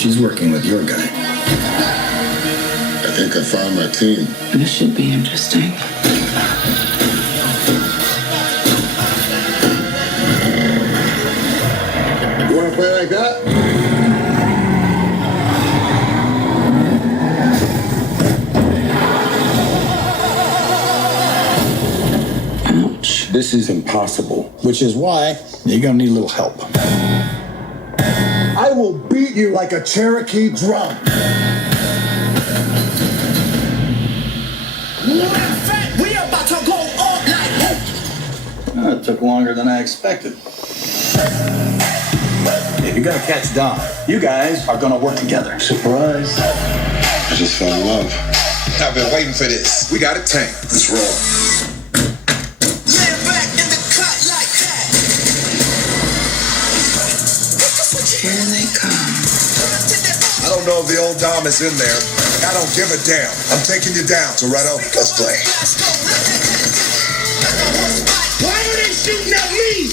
she's working with your guy. I think I found my team. This should be interesting. You want to play like that? Ouch. This is impossible, which is why you're gonna need a little help. I will beat you like a Cherokee drum. We about to go all night. It took longer than I expected. If you're gonna catch Don, you guys are gonna work together. Surprise. I just fell in love. I've been waiting for this. We got a tank. Let's roll. Lay back in the cut like that. Here they come. I don't know if the old Dom is in there. I don't give a damn. I'm taking you down, Toretto. Let's play. Let's go.